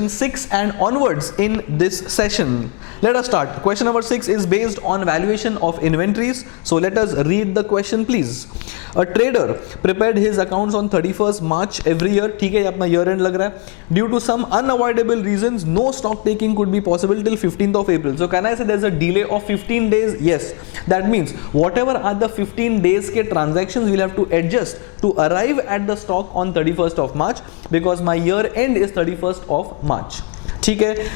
6 and onwards in this session. Let us start. Question number 6 is based on valuation of inventories. So let us read the question please. A trader prepared his accounts on 31st March every year. ठीक है, अपना year end लग रहा है. Due to some unavoidable reasons, no stock taking could be possible till 15th of April. So can I say there's a delay of 15 days? Yes. That means whatever are the 15 days के transactions we'll have to adjust to arrive at the stock on 31st of March because my year end is 31st of March. ठीक है.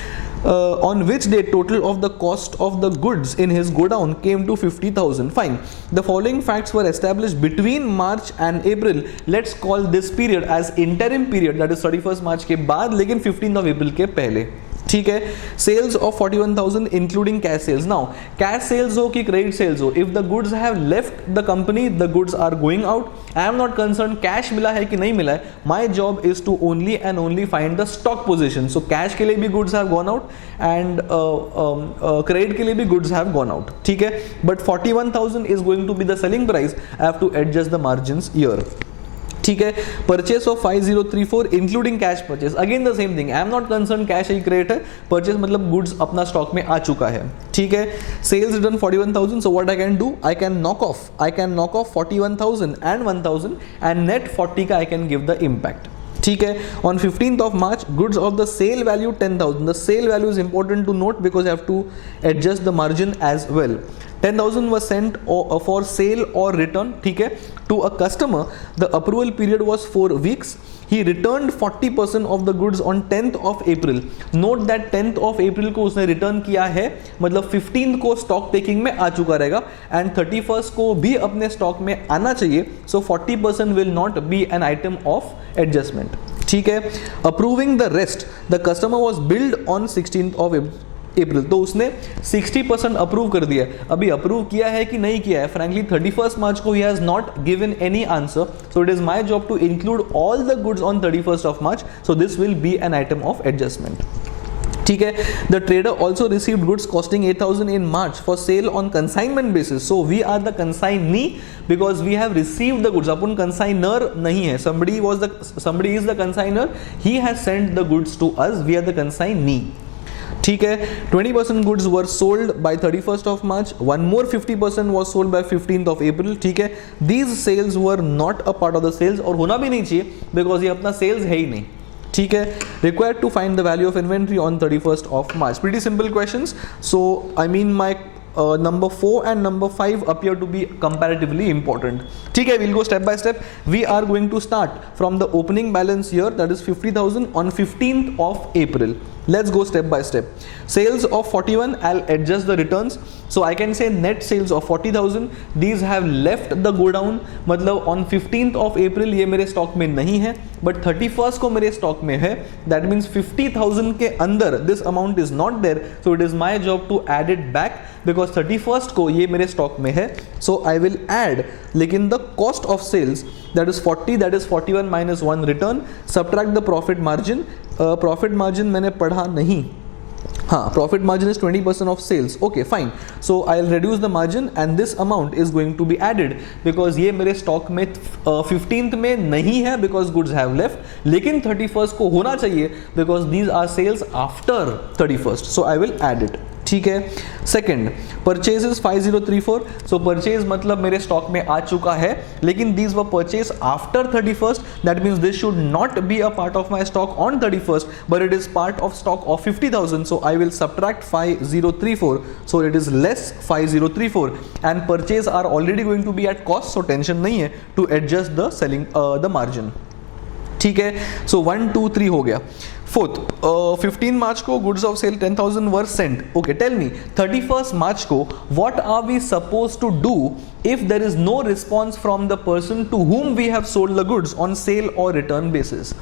On which date total of the cost of the goods in his godown came to 50,000. Fine. The following facts were established between March and April. Let's call this period as interim period, that is 31st March के बाद लेकिन 15th of April के पहले. ठीक है. Sales of 41,000 including cash sales. Now cash sales हो कि credit sales हो, if the goods have left the company, the goods are going out. I am not concerned cash मिला है कि नहीं मिला है. My job is to only and only find the stock position. So cash के लिए भी goods have gone out and credit के लिए भी goods have gone out. ठीक है. But 41,000 is going to be the selling price. I have to adjust the margins here. ठीक है. Purchase of 5034 including cash purchase, again the same thing. I am not concern cash ही credit है, purchase मतलब goods अपना stock में आ चुका है. ठीक है. Sales return 41,000. So what I can do, I can knock off 41,000 and 1,000 and net 40 का I can give the impact. ठीक है. On 15th of March, goods of the sale value 10,000. The sale value is important to note because I have to adjust the margin as well. 10,000 was sent for sale or return. ठीक है. To a customer, the approval period was 4 weeks. He returned 40% of the goods on 10th of April. Note that 10th of April को उसने return किया है, मतलब 15th को stock taking में आ चुका रहेगा एंड 31st को भी अपने स्टॉक में आना चाहिए. सो 40% will not be an item of adjustment. ठीक है. Approving the rest, the customer was build on 16th of April. तो उसने 60% अप्रूव कर दिया. अभी अप्रूव किया है कि नहीं किया है, फ्रैंकली 31st मार्च को he has not given any answer. So it is my job to include all the goods on 31st of March. So this will be an item of adjustment. ठीक है. The trader also received goods costing 8,000 in March for sale on consignment basis. So we are the consignee because we have received the goods. Upon consigner नहीं है. Somebody is the consigner. He has sent the goods to us. We are the consignee. ठीक है. 20% goods were sold by 31st of March. One more 50% was sold by 15th of April. ठीक है. These sales were not a part of the sales और होना भी नहीं चाहिए because ये अपना sales है ही नहीं. ठीक है. Required to find the value of inventory on 31st of March. Pretty simple questions. So I mean my number 4 and number 5 appear to be comparatively important. ठीक है. We'll go step by step. We are going to start from the opening balance here, that is 50,000 on 15th of April. Let's go step by step. Sales of 41, I'll adjust the returns. So I can say net sales of 40,000. These have left the go down. मतलब on 15th of April ये मेरे stock में नहीं है, but 31st को मेरे stock में है. That means 50,000 के अंदर this amount is not there. So it is my job to add it back because 31st को ये मेरे स्टॉक में है. So I will add, लेकिन the cost of sales that is 40, that is 41 minus 1 return. Subtract the profit margin. Profit margin मैंने पढ़ा नहीं. हाँ, profit margin is 20% of sales. Okay fine. So I will reduce the margin and this amount is going to be added because ये मेरे stock में 15th में नहीं है बिकॉज गुड्स हैव लेफ्ट, लेकिन 31st को होना चाहिए because these are sales after 31st. So I will add it. ठीक है. Second, purchases 5034. सो परचेज मतलब मेरे स्टॉक में आ चुका है, लेकिन these were purchase after 31st. That means this should not be a part of my stock on 31st, but it is part of stock of 50,000. So I will subtract 5034. So it is less 5034 and purchase are already going to be at cost. So tension नहीं है to adjust the selling the margin. ठीक है. सो 1 2 3 हो गया. Fourth, 15 March को goods of sale 10,000 were sent. Okay, tell me 31st March को what are we suppose to do if there is no response from the person to whom we have sold the goods on sale or return basis.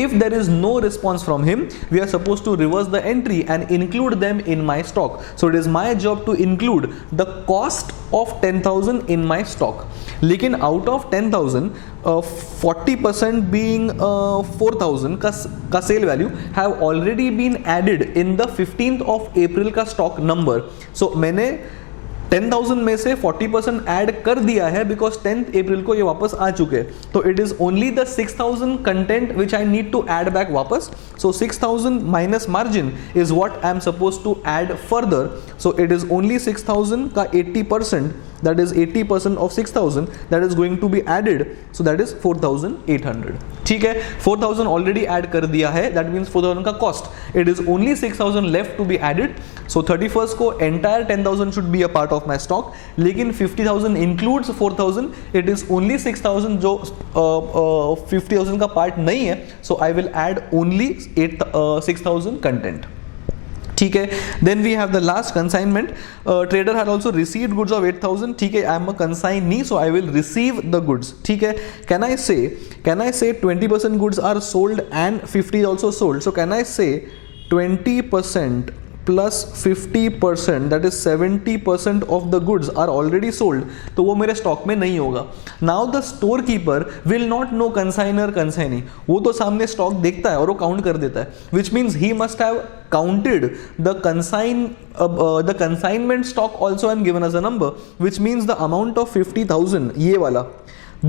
If there is no response from him, we are supposed to reverse the entry and include them in my stock. So it is my job to include the cost of 10,000 in my stock. लेकिन out of 10,000, 40% being 4,000 का sale value have already been added in the 15th of April का stock number. So मैंने 10,000 में से 40% add कर दिया है because 10th अप्रैल को ये वापस आ चुके हैं, तो it is only the 6,000 content which I need to add back वापस. So 6,000 minus margin is what I am suppose to add further. So it is only 6,000 का 80%, that is 80% of 6,000 that is going to be added, so that is 4,800. ठीक है, 4,000 already add कर दिया है, that means 4,000 का cost. It is only 6,000 left to be added. So 31st को entire 10,000 should be a part of my stock, लेकिन 50,000 includes 4,000. It is only 6,000 जो 50,000 का पार्ट नहीं है. So I will add only 6,000 content. ठीक है, then we have the last consignment. Trader had also received goods of 8,000. ठीक है, I am a consignee, so I will receive the goods. ठीक है, can I say 20% goods are sold and 50 also sold. So can I say 20% plus 50%, that is 70% of the goods are already sold, तो वो मेरे stock में नहीं होगा. Now the store keeper will not know consignor consignee, वो तो सामने stock देखता है और वो काउंट कर देता है, which means he must have counted the consignment stock also and given as a number, which means the amount of 50,000, ये वाला,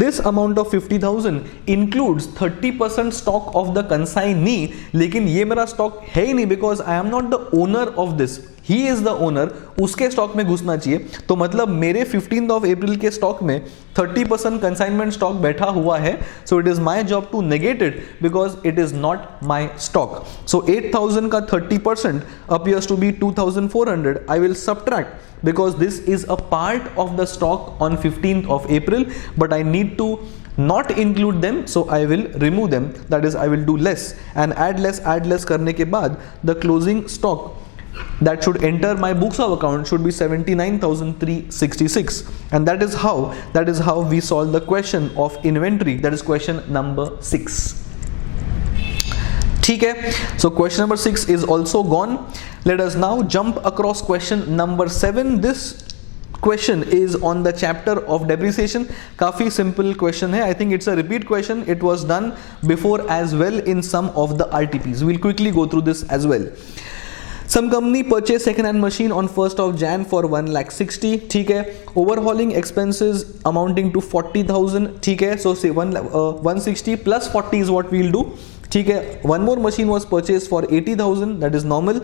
this amount of 50,000 includes 30% stock of the consignee. लेकिन ये मेरा स्टॉक है ही नहीं because I am not the owner of this, he is the owner. उसके stock में घुसना चाहिए, तो मतलब मेरे 15th of April के स्टॉक में 30% consignment stock बैठा हुआ है. So it is my job to negate it because it is not my stock. So 8,000 का 30% appears to be 2,400. I will subtract because this is a part of the stock on 15th of April, but I need to not include them, so I will remove them. That is, I will do less and add less करने के बाद the closing stock that should enter my books of account should be 79,366, and that is how we solve the question of inventory. That is question number 6. ठीक है, so question number 6 is also gone. Let us now jump across question number 7. This question is on the chapter of depreciation. काफी simple question है. I think it's a repeat question. It was done before as well in some of the RTPs. We'll quickly go through this as well. Some company purchased second-hand machine on 1st of Jan for 1,60,000. ठीक है, overhauling expenses amounting to 40,000. ठीक है, so say 160 plus 40 is what we'll do. ठीक है, one more machine was purchased for 80,000. That is normal.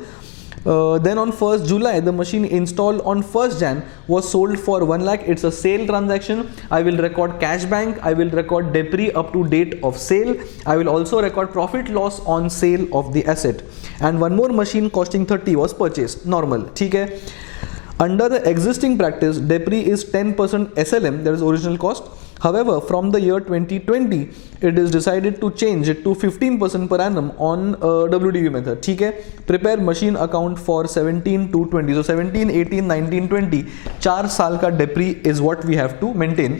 Then on 1st July, the machine installed on 1st Jan was sold for 1 lakh. It's a sale transaction. I will record cash bank. I will record debris up to date of sale. I will also record profit loss on sale of the asset. And one more machine costing 30 was purchased. Normal. ठीक है. Under the existing practice, debris is 10% SLM, that is original cost. However, from the year 2020, it is decided to change it to 15% per annum on WDV method. ठीक है, prepare machine account for 17 to 20. So 17, 18, 19, 20, 4 साल का debris is what we have to maintain.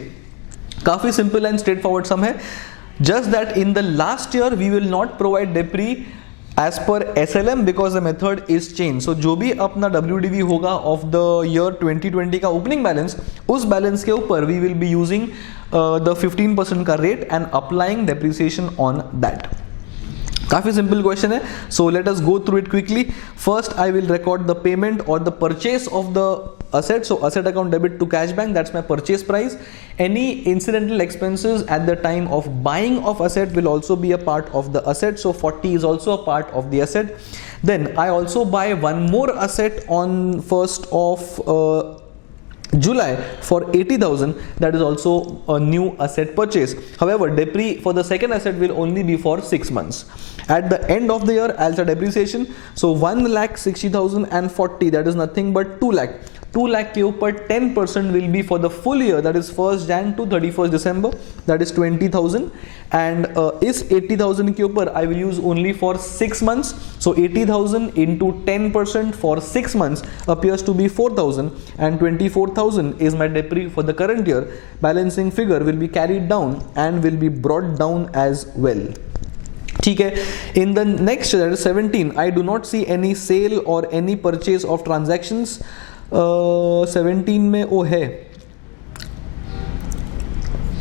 काफी simple and straightforward sum है. Just that in the last year, we will not provide debris as per SLM because the method is changed. So जो भी अपना WDV होगा of the year 2020 का opening balance, उस balance के ऊपर we will be using the 15% का rate and applying depreciation on that. काफी simple question है. So let us go through it quickly. First, I will record the payment or the purchase of the asset. So asset account debit to cash bank, that's my purchase price. Any incidental expenses at the time of buying of asset will also be a part of the asset. So 40 is also a part of the asset. Then I also buy one more asset on 1st of July for 80,000. That is also a new asset purchase. However, debris for the second asset will only be for 6 months. At the end of the year, I'll start depreciation. So 1,60,000 and 40, that is nothing but 2 lakh. 2 lakh के ऊपर 10% will be for the full year, that is 1st Jan to 31st December, that is 20,000. And इस 80,000 के ऊपर I will use only for 6 months. So 80,000 into 10% for 6 months appears to be 4,000, and 24,000 is my debris for the current year. Balancing figure will be carried down and will be brought down as well. ठीक है, in the next, that is 17, I do not see any sale or any purchase of transactions. 17 में वो है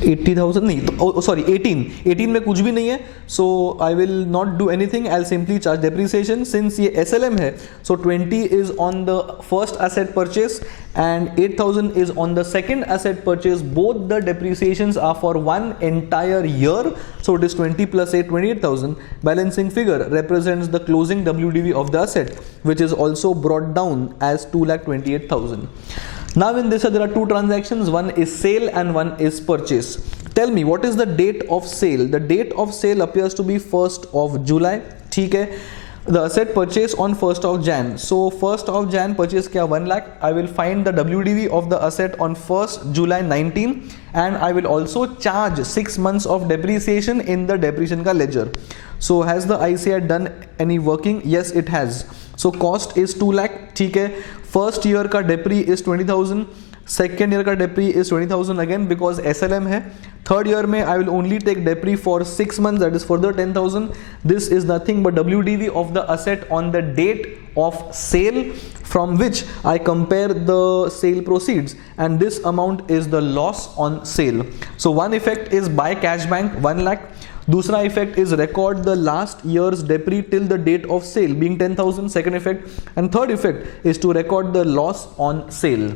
80,000 नहीं तो sorry 18 में कुछ भी नहीं है, so I will not do anything, I simply charge depreciation since ये SLM है. So 20 is on the first asset purchase and 8,000 is on the second asset purchase. Both the depreciations are for one entire year, so it is 20 plus 8, 28,000. Balancing figure represents the closing WDV of the asset, which is also brought down as 2,28,000. Now in this there are two transactions, one is sale and one is purchase. Tell me what is the date of sale? The date of sale appears to be 1st of July. ठीक है. The asset purchase on 1st of Jan. So 1st of Jan purchase किया 1 lakh. I will find the WDV of the asset on 1st July 19 and I will also charge 6 months of depreciation in the depreciation का ledger. So has the ICI done any working? Yes, it has. So cost is 2 lakh. ठीक है. First year का depre is 20,000. Second year का depre is 20,000 again because SLM है. Third year में I will only take depre for 6 months, that is further 10,000. This is nothing but WDV of the asset on the date of sale from which I compare the sale proceeds, and this amount is the loss on sale. So one effect is buy cash bank 1 lakh. दूसरा effect is record the last year's depre till the date of sale being 10,000, second effect, and third effect is to record the loss on sale.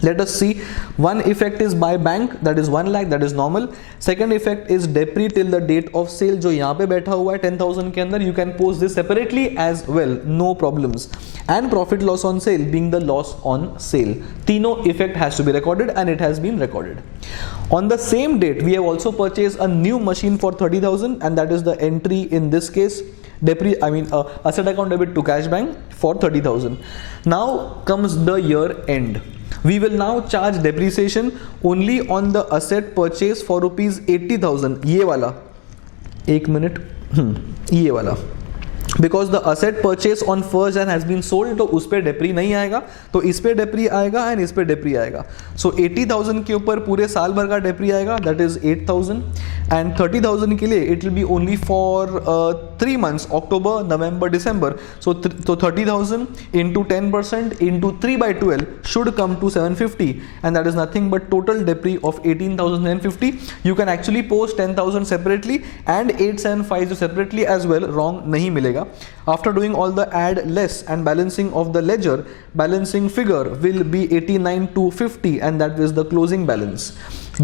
Let us see. One effect is buy bank, that is 1 lakh, that is normal. Second effect is depre till the date of sale, जो यहाँ पे बैठा हुआ है 10,000 के अंदर. You can post this separately as well, no problems. And profit loss on sale being the loss on sale. तीनों effect has to be recorded and it has been recorded. On the same date, we have also purchased a new machine for 30,000 and that is the entry in this case. Asset account debit to cash bank for 30,000. Now comes the year end. We will now charge depreciation only on the asset purchase for rupees 80,000. ये वाला, एक minute, ये वाला. Because the asset purchase on 1st Jan has been sold, तो उस पे डेप्री नहीं आएगा, तो इस पे डेप्री आएगा एंड इस पे डेप्री आएगा. सो 80,000 के ऊपर पूरे साल भर का डेप्री आएगा, दैट इज 8,000, एंड 30,000 के लिए it will be only for 3 months, October, November, December. So 30,000 into 10% into 3/12 should come to 750, and that is nothing but total depree of 18,950. You can actually post 10,000 separately and 875 separately as well. Wrong नहीं मिलेगा. After doing all the add, less and balancing of the ledger, balancing figure will be 89,250 and that is the closing balance.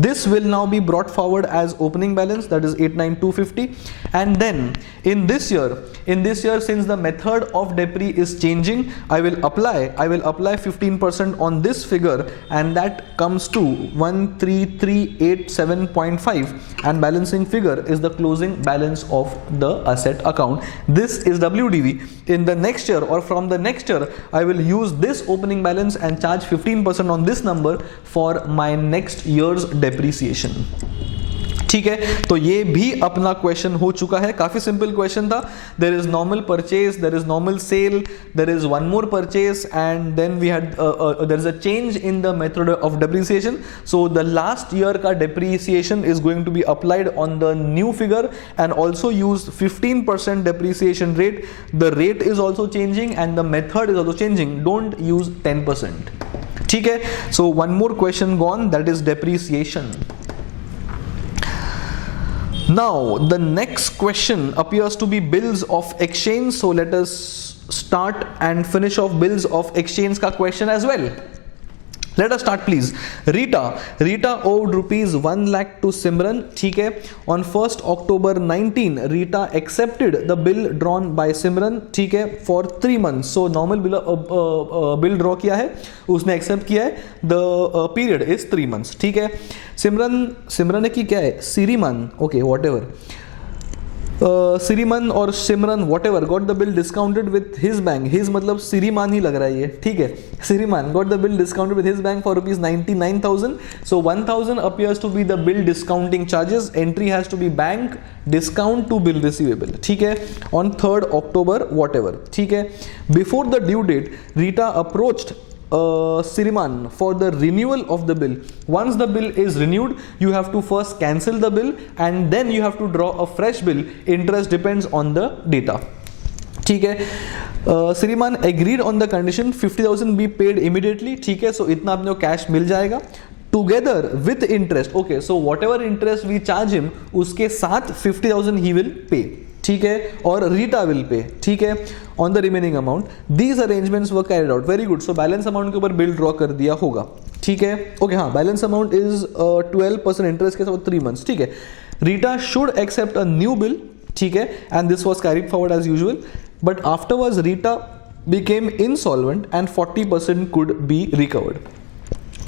This will now be brought forward as opening balance, that is 89,250. And then in this year since the method of depree is changing, I will apply 15% on this figure and that comes to 13,387.5 and balancing figure is the closing balance of the asset account. This is WDV. In the next year or from the next year, I will use this opening balance and charge 15% on this number for my next year's depreciation. ठीक है, तो ये भी अपना question हो चुका है. काफी सिंपल क्वेश्चन था. There is normal purchase, there is normal sale, there is one more purchase and then we had there is a change in the method of depreciation. So the last year का depreciation is going to be applied on the new figure and also use 15% depreciation rate. The rate is also changing and the method is also changing. Don't use 10%. ठीक है, so one more question gone, that is depreciation. Now the next question appears to be bills of exchange. So let us start and finish off bills of exchange का question as well. Let us start please. Rita owed rupees 1 lakh to Simran. ठीक है. On 1st October 19, Rita accepted the bill drawn by Simran. ठीक है, for 3 months. So normal bill draw किया है, उसने accept किया है. The period is 3 months. ठीक है. सिमरन ने की क्या है? सिरीमान. Okay, whatever. सिरीमान और सिमरन whatever got the bill discounted with his bank. His मतलब सिरीमान ही लग रहा है ये. ठीक है, सिरीमान got the bill discounted with his bank for rupees 99,000. So 1,000 appears to be the bill discounting charges. Entry has to be bank discount to bill receivable. ठीक है, on 3rd October whatever. ठीक है, before the due date, Rita approached Siriman for the renewal of the bill. Once the bill is renewed, you have to first cancel the bill and then you have to draw a fresh bill. Interest depends on the data. ठीक है, Siriman agreed on the condition 50,000 be paid immediately. ठीक है, so इतना अपने को cash मिल जाएगा. Together with interest, okay, so whatever interest we charge him उसके साथ 50,000 ही विल पे, ठीक है, और रीटा विल पे, ठीक है, on the remaining amount. These arrangements were carried out. Very good. So balance amount के ऊपर बिल ड्रॉ कर दिया होगा, ठीक है, ओके. हाँ, बैलेंस अमाउंट इज 12% इंटरेस्ट के साथ 3 months, ठीक है. Rita should accept a new bill, ठीक है, and this was carried forward as usual, but afterwards Rita became insolvent and 40% could be recovered.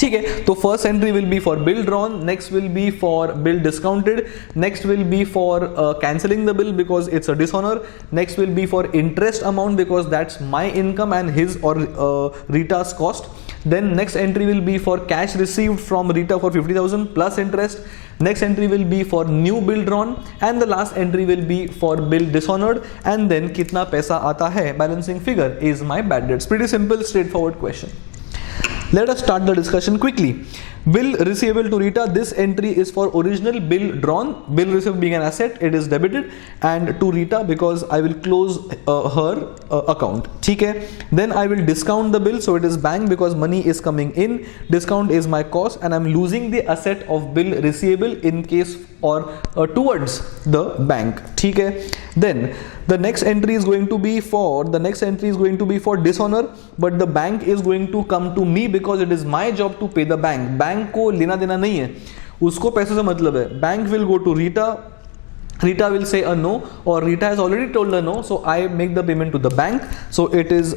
ठीक है, तो first entry will be for bill drawn, next will be for bill discounted, next will be for cancelling the bill because it's a dishonour, next will be for interest amount because that's my income and his और रीटा's cost. Then next entry will be for cash received from Rita for 50,000 plus interest. Next entry will be for new bill drawn and the last entry will be for bill dishonored. And then कितना पैसा आता है, balancing figure is my bad debts. Pretty simple, straightforward question. Let us start the discussion quickly. Bill receivable to Rita, this entry is for original bill drawn, bill received being an asset, it is debited, and to Rita because I will close her account, ठीक है. Then I will discount the bill, so it is bank because money is coming in, discount is my cost and I am losing the asset of bill receivable in case or towards the bank, ठीक है. Then the next entry is going to be for dishonor, but the bank is going to come to me because it is my job to pay the bank. Bank को लेना देना नहीं है, उसको पैसे से मतलब है. Bank will go to Rita, Rita will say a no, or Rita has already told a no, so I make the payment to the bank. So it is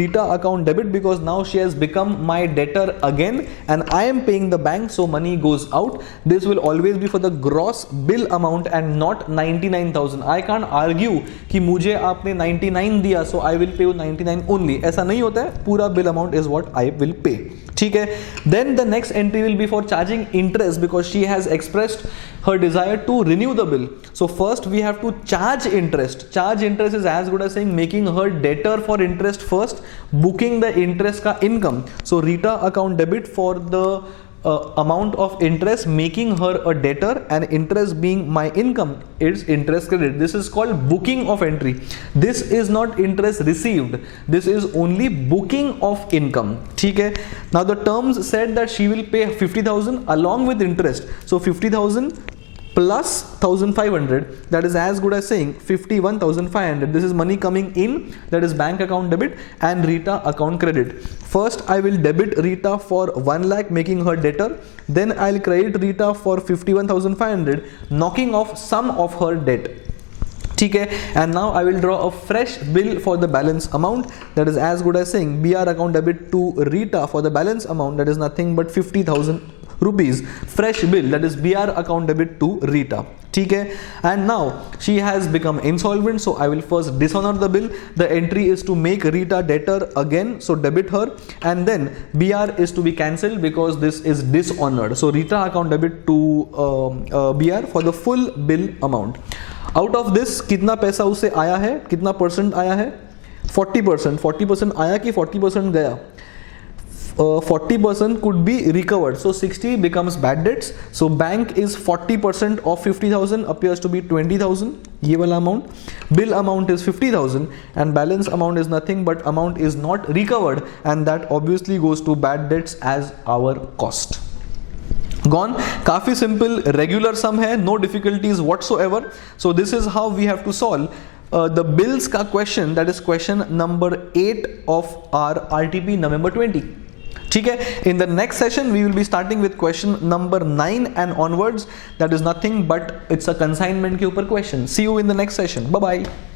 Rita account debit because now she has become my debtor again and I am paying the bank, so money goes out. This will always be for the gross bill amount and not 99,000. I can't argue कि मुझे आपने 99 दिया so I will pay you 99 only. ऐसा नहीं होता है, पूरा bill amount is what I will pay, ठीक है. Then the next entry will be for charging interest because she has expressed her desire to renew the bill. So first we have to charge interest. Charge interest is as good as saying making her debtor for interest first, booking the interest ka income. So Rita account debit for the amount of interest, making her a debtor, and interest being my income is interest credit. This is called booking of entry. This is not interest received, this is only booking of income, ठीक है. Now the terms said that she will pay 50,000 along with interest, so 50,000 plus 1,500, that is as good as saying 51,500. This is money coming in, that is bank account debit and Rita account credit. First I will debit Rita for 1 lakh making her debtor, then I'll credit Rita for 51,500 knocking off some of her debt, ठीक है. And now I will draw a fresh bill for the balance amount, that is as good as saying BR account debit to Rita for the balance amount, that is nothing but 50,000 rupees. Fresh bill, that is BR account debit to Rita, ठीक है. And now she has become insolvent, so I will first dishonor the bill. The entry is to make Rita debtor again, so debit her, and then BR is to be cancelled because this is dishonored. So Rita account debit to BR for the full bill amount. Out of this कितना पैसा उसे आया है, कितना percent आया है, 40%. 40% आया कि 40% गया. 40% could be recovered, so 60 becomes bad debts. So bank is 40% of 50,000 appears to be 20,000, ये वाला amount. Bill amount is 50,000 and balance amount is nothing but amount is not recovered, and that obviously goes to bad debts as our cost. Gone. काफी simple regular sum है, no difficulties whatsoever. So this is how we have to solve the bills का question, that is question number 8 of our RTP November 20. ठीक है. In the next session we will be starting with question number 9 and onwards, that is nothing but it's a consignment के ऊपर question. See you in the next session. Bye bye.